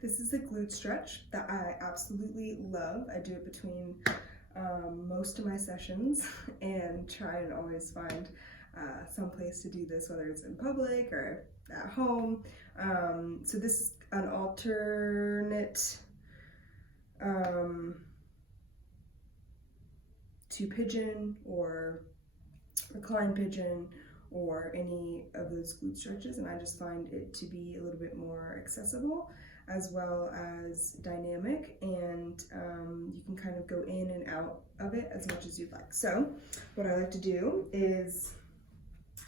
This is a glute stretch that I absolutely love. I do it between most of my sessions and try and always find some place to do this, whether it's in public or at home. So this is an alternate to pigeon or recline pigeon or any of those glute stretches, and I just find it to be a little bit more accessible as well as dynamic, and you can kind of go in and out of it as much as you'd like. So what I like to do is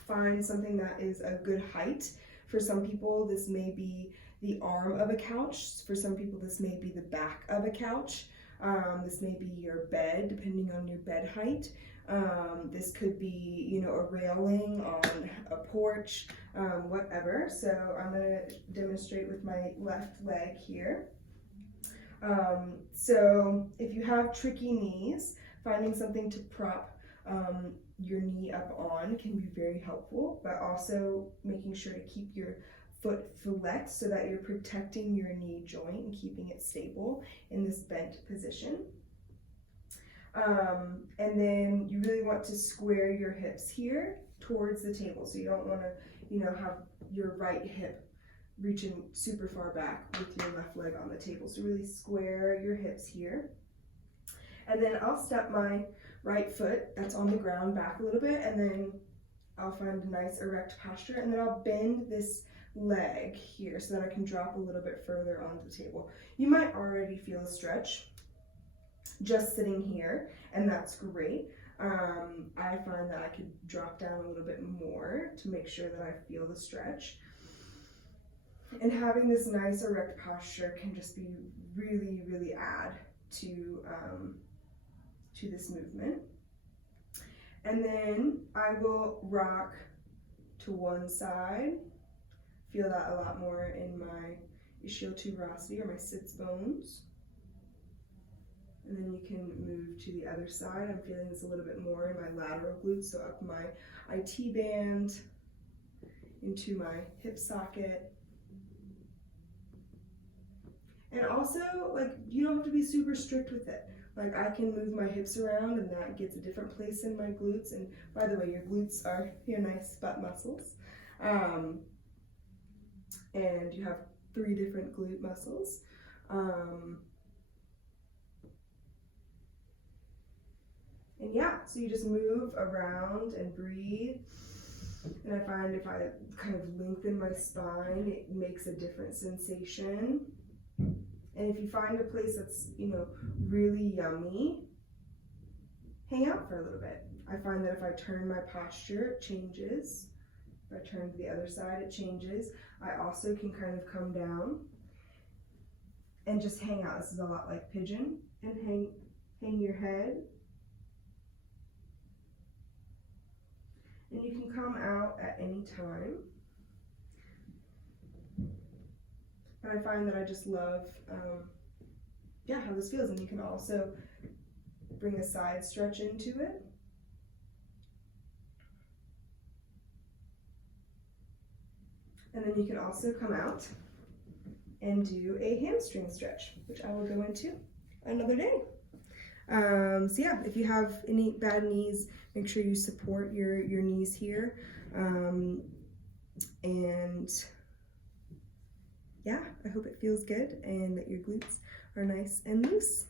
find something that is a good height. For some people this may be the arm of a couch, for some people this may be the back of a couch, this may be your bed depending on your bed height. This could be, you know, a railing on a porch, whatever. So I'm going to demonstrate with my left leg here. So if you have tricky knees, finding something to prop your knee up on can be very helpful, but also making sure to keep your foot flexed so that you're protecting your knee joint and keeping it stable in this bent position. And then you really want to square your hips here towards the table. So you don't want to, you know, have your right hip reaching super far back with your left leg on the table. So really square your hips here. And then I'll step my right foot that's on the ground back a little bit, and then I'll find a nice erect posture, and then I'll bend this leg here so that I can drop a little bit further onto the table. You might already feel a stretch just sitting here, and that's great. I find that I could drop down a little bit more to make sure that I feel the stretch. And having this nice erect posture can just be really, really add to this movement. And then I will rock to one side. Feel that a lot more in my ischial tuberosity or my sits bones. And then you can move to the other side. I'm feeling this a little bit more in my lateral glutes, so up my IT band, into my hip socket. And also, like, you don't have to be super strict with it. Like, I can move my hips around and that gets a different place in my glutes. And by the way, your glutes are your nice butt muscles. And you have 3 different glute muscles. And yeah, so you just move around and breathe. And I find if I kind of lengthen my spine, it makes a different sensation. And if you find a place that's, you know, really yummy, hang out for a little bit. I find that if I turn my posture, it changes. If I turn to the other side, it changes. I also can kind of come down and just hang out. This is a lot like pigeon. And hang your head. And you can come out at any time. And I find that I just love, how this feels. And you can also bring a side stretch into it. And then you can also come out and do a hamstring stretch, which I will go into another day. So yeah, if you have any bad knees, make sure you support your knees here. And yeah, I hope it feels good and that your glutes are nice and loose.